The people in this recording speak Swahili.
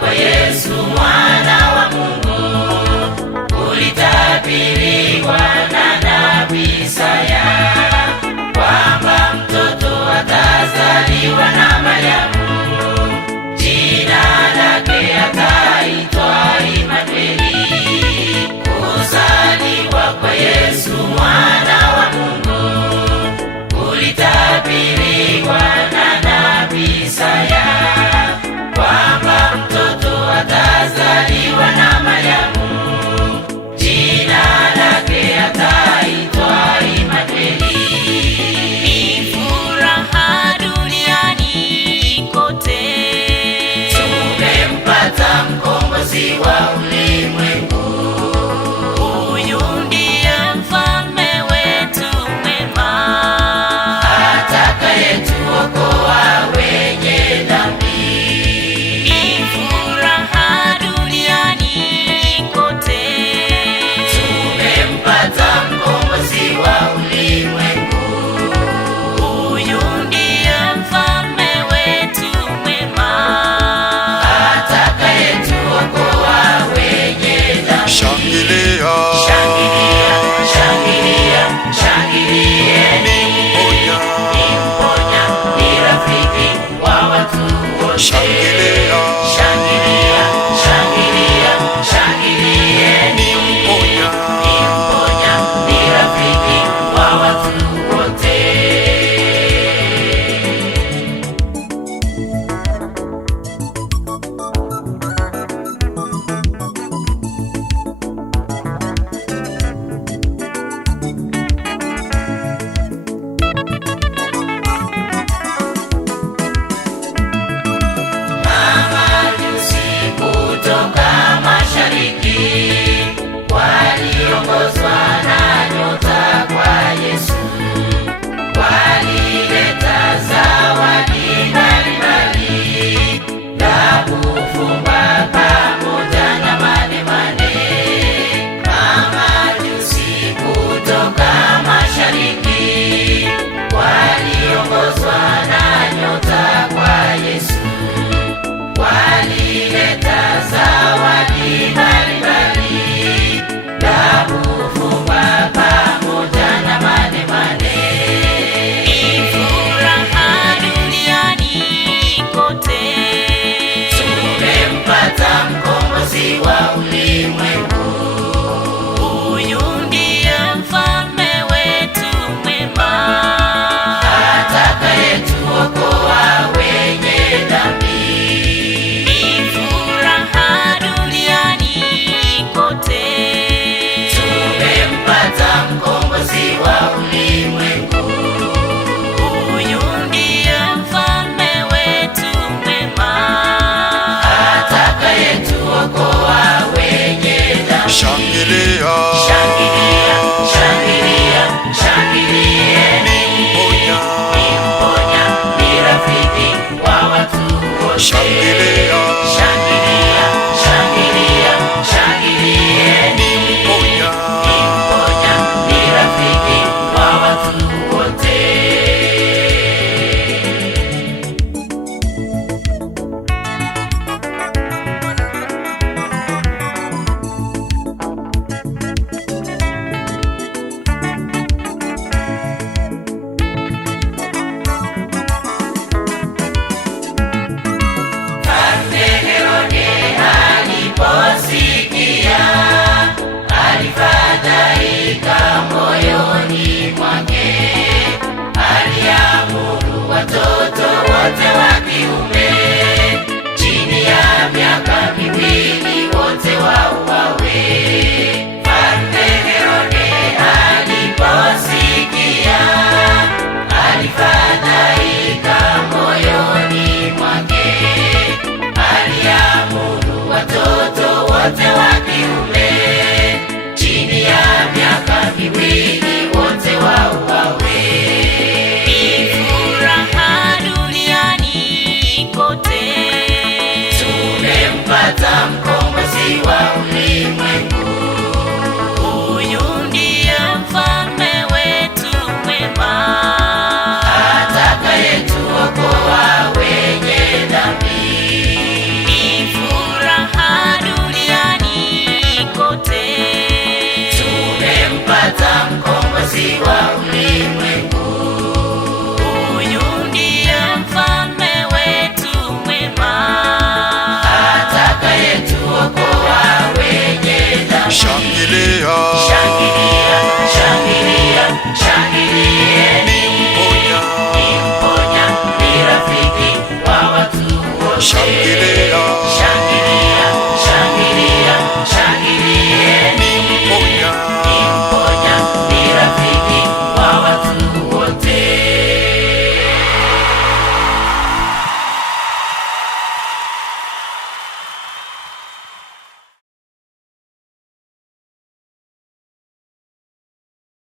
kwa Yesu mwana wa Mungu ulitabiriwa na nabii Isaya kwamba mtoto atazaliwa na Mariamu, jina lake ataitwa Imanueli. Kuzaliwa kwa Yesu mwana wa Mungu ulitabiriwa na nabii Isaya kwamba mtoto atazaliwa na Mariamu, jina lake ataitwa Imanueli. Ni furaha duniani kote, tumempata mkombozi wa ulimwengu. huyu ndiye mfalme wetu mwema, atakayetuokoa wenye dhambi. ni furaha duniani kote, Tumempata mkombozi wa ulimwengu. huyu ndiye mfalme wetu mwema, Atakayetuokoa wenye dhambi. Shangilia, Shangilia, shangilia, shangilieni. mponya. Ni mponya, ni rafiki wa watu wote. Shangilia, Shangilia, shangilia, shangilieni. mponya. Ni mponya, ni rafiki wa watu wote. Mamajusi kutoka mashariki waliongozwa na nyota kwa Yesu, walileta zawadi mbalimbali za kufumba pamoja na manemane. Mamajusi kutoka mashariki waliongozwa na nyota kwa Yesu, walileta zawadi mbalimbali za kufumba pamoja na manemane. ni furaha duniani kote, Tumempata mkombozi wa ulimwengu. huyu ndiye mfalme wetu mwema, Atakayetuokoa wenye dhambi. ni furaha duniani kote, Tumempata mkombozi wa ulimwengu. huyu ndiye mfalme wetu mwema, Atakayetuokoa wenye dhambi. Shangilia, Shangilia, shangilia, shangilieni. mponya. Ni mponya, ni rafiki wa watu wote. Shangilia, Shangilia, shangilia, shangilieni. mponya. Ni mponya, ni rafiki wa watu wote. Mfalme Herode aliposikia, alifadhaika moyoni mwake. Aliamuru watoto wote wa kiume chini ya miaka miwili wote wauawe. Mfalme Herode aliposikia, alifadhaika moyoni mwake. Aliamuru watoto wote wa kiume chini ya miaka miwili wote wauawe. ni furaha duniani kote, Tumempata mkombozi wa ulimwengu. huyu ndiye mfalme wetu mwema, Atakayetuokoa wenye dhambi. ni furaha wote. Shangilia